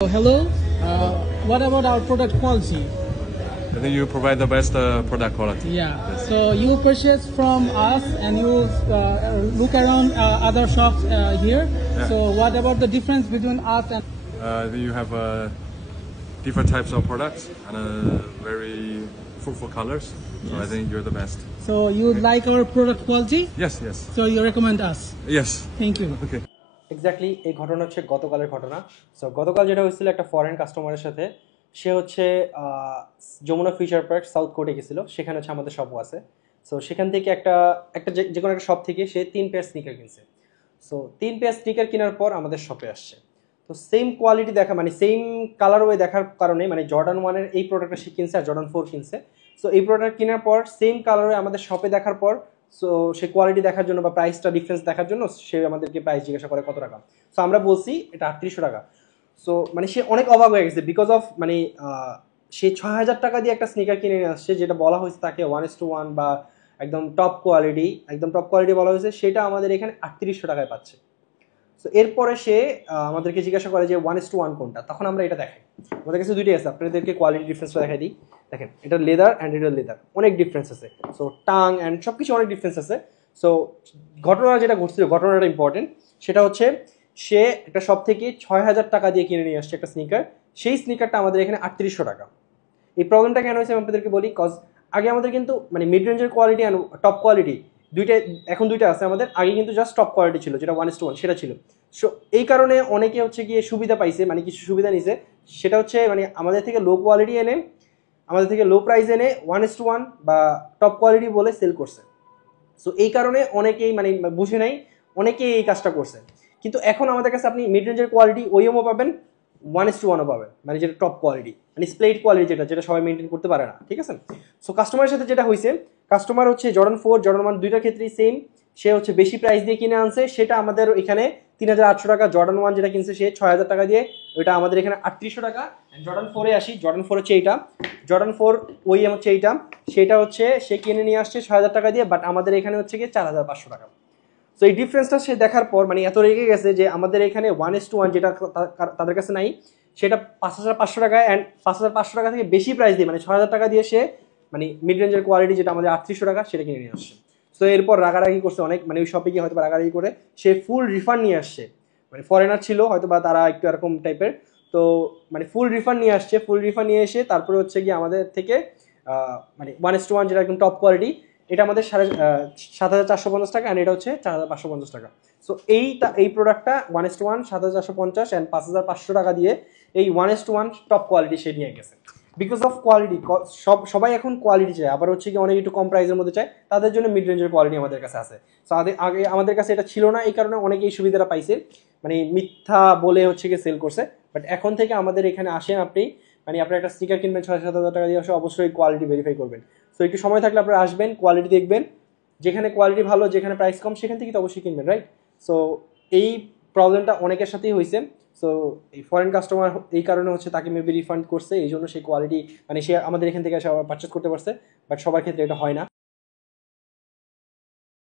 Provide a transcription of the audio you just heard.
Hello, what about our product quality? I think you provide the best product quality. Yeah, Yes. so you purchase from us and you look around other shops here. Yeah. So what about the difference between us and? You have different types of products and very fruitful colors. So I think you're the best. So you like our product quality? Yes, yes. So you recommend us? Yes. Thank you. Okay. Exactly এই ঘটনা হচ্ছে গতকালের ঘটনা। So গতকাল যেটা হয়েছিল একটা foreign কাস্টমারের সাথে, সে হচ্ছে যমুনা ফিউচার পার্ক সাউথ কোর্টে গেছিলো, সেখানে হচ্ছে আমাদের শপও আছে। সো সেখান থেকে একটা যে কোনো একটা শপ থেকে সে 3 পেয়ার স্নিকার কিনছে। সো 3 পেয়ার স্নিকার কেনার পর আমাদের শপে আসছে। তো সেম কোয়ালিটি দেখা মানে সেম কালারওয়ে দেখার কারণে মানে জর্ডান 1-এর এই প্রোডাক্টটা সে কিনছে আর জর্ডান 4 কিনছে। সো এই প্রোডাক্ট কেনার পর সেম কালারওয়ে আমাদের শপে দেখার পর সো সে কোয়ালিটি দেখার জন্য বা প্রাইসটা ডিফারেন্স দেখার জন্য সে আমাদেরকে প্রাইস জিজ্ঞাসা করে কত টাকা। সো আমরা বলছি এটা 3800 টাকা। সো মানে সে অনেক অবাক হয়ে গেছে বিকজ অফ মানে সে 6000 টাকা দিয়ে একটা স্নিকার কিনে নিয়ে আসছে, যেটা বলা হয়েছে তাকে 1:1 বা একদম টপ কোয়ালিটি বলা হয়েছে, সেটা আমাদের এখানে 3800 টাকায় পাচ্ছে। সো এরপরে সে আমাদেরকে জিজ্ঞাসা করে যে 1:1 কোনটা, তখন আমরা এটা দেখাই। আমাদের কাছে দুইটাই আছে, আপনাদেরকে কোয়ালিটি ডিফারেন্সটা দেখাই দিই। দেখেন এটা লেদার অ্যান্ড এটা লেদার, অনেক ডিফারেন্স আছে। সো টাং অ্যান্ড সব কিছু অনেক ডিফারেন্স আছে। সো ঘটনা যেটা ঘটছিল, ঘটনাটা ইম্পর্টেন্ট, সেটা হচ্ছে সে একটা শপ থেকে 6000 টাকা দিয়ে কিনে নিয়ে আসছে একটা স্নিকার, সেই স্নিকারটা আমাদের এখানে 3800 টাকা। এই প্রবলেমটা কেন হয়েছে আমি আপনাদেরকে বলি। কজ আগে আমাদের কিন্তু মানে মিড রেঞ্জের কোয়ালিটি অ্যান্ড টপ কোয়ালিটি দুইটা আছে আমাদের। আগে কিন্তু জাস্ট টপ কোয়ালিটি ছিল, যেটা 1:1 সেটা ছিল। সো এই কারণে অনেকে হচ্ছে গিয়ে সুবিধা পাইছে, মানে কিছু সুবিধা নিছে। সেটা হচ্ছে মানে আমাদের থেকে লো কোয়ালিটি এনে, আমাদের থেকে লো প্রাইস এনে 1:1 বা টপ কোয়ালিটি বলে সেল করছে। সো এই কারণে অনেকেই মানে বুঝে নাই, অনেকেই এই কাজটা করছে। কিন্তু এখন আমাদের কাছে আপনি মিড রেঞ্জের কোয়ালিটি ওইএমও পাবেন, 1:1ও পাবেন, মানে যেটা টপ কোয়ালিটি, মানে স্প্লেট কোয়ালিটি যেটা সবাই মেনটেন করতে পারে না, ঠিক আছে। সো কাস্টমারের সাথে যেটা হয়েছে, কাস্টমার হচ্ছে জর্ডান 4 জর্ডান 1 দুইটার ক্ষেত্রেই সেম, সে হচ্ছে বেশি প্রাইস দিয়ে কিনে আনছে, সেটা আমাদের এখানে 3800 টাকা। জর্ডান 1 যেটা কিনছে সে 6000 টাকা দিয়ে, ওইটা আমাদের এখানে 3800 টাকা। জর্ডান 4-এ আসি, জর্ডান 4 হচ্ছে এইটা, জর্ডান 4 ওইএম হচ্ছে এইটা, সেটা হচ্ছে সে কিনে নিয়ে আসছে 6000 টাকা দিয়ে, বাট আমাদের এখানে হচ্ছে গিয়ে 4500 টাকা। সো এই ডিফারেন্সটা সে দেখার পর মানে এত রেগে গেছে যে আমাদের এখানে 1:1 যেটা তাদের কাছে নাই, সেটা 5500 টাকা, অ্যান্ড 5500 টাকা থেকে বেশি প্রাইস দিয়ে মানে 6000 টাকা দিয়ে সে মানে মিড রেঞ্জের কোয়ালিটি যেটা আমাদের 3800 টাকা সেটা কিনে নিয়ে আসছে। সো এরপর রাগারাগি করছে অনেক, মানে ওই শপে গিয়ে হয়তো রাগারাগি করে সে ফুল রিফান্ড নিয়ে আসছে। মানে ফরেনার ছিল হয়তো বা তারা একটু এরকম টাইপের, তো মানে ফুল রিফান্ড নিয়ে আসছে। ফুল রিফান্ড নিয়ে এসে তারপরে হচ্ছে গিয়ে আমাদের থেকে মানে 1:1 যেটা একদম টপ কোয়ালিটি, এটা আমাদের 7450 টাকা, অ্যান্ড এটা হচ্ছে 4550 টাকা। সো এই প্রোডাক্টটা 1:1 7450 অ্যান্ড 5500 টাকা দিয়ে এই 1:1 টপ কোয়ালিটি সে নিয়ে গেছে। বিকজ অফ কোয়ালিটি, সবাই এখন কোয়ালিটি চায়, আবার হচ্ছে কি অনেক একটু কম প্রাইসের মধ্যে চায়, তাদের জন্য মিড রেঞ্জের কোয়ালিটি আমাদের কাছে আছে। সো আগে আমাদের কাছে এটা ছিল না, এই কারণে অনেকে এই সুবিধাটা পাইছে, মানে মিথ্যা বলে হচ্ছে গিয়ে সেল করছে। বাট এখন থেকে আমাদের এখানে আসেন আপনি, মানে আপনার একটা স্টিকার কিনবেন 6-7 হাজার টাকা দিয়ে, অবশ্যই কোয়ালিটি ভেরিফাই করবেন। সো একটু সময় থাকলে আপনারা আসবেন, কোয়ালিটি দেখবেন, যেখানে কোয়ালিটি ভালো, যেখানে প্রাইস কম, সেখান থেকে তো অবশ্যই কিনবেন, রাইট। সো এই প্রবলেমটা অনেকের সাথেই হয়েছে। সো এই ফরেন কাস্টমার এই কারণে হচ্ছে তাকে মেবি রিফান্ড করছে, এই জন্য সেই কোয়ালিটি মানে সে আমাদের এখান থেকে এসে আবার পারচেস করতে পারছে, বাট সবার ক্ষেত্রে এটা হয় না।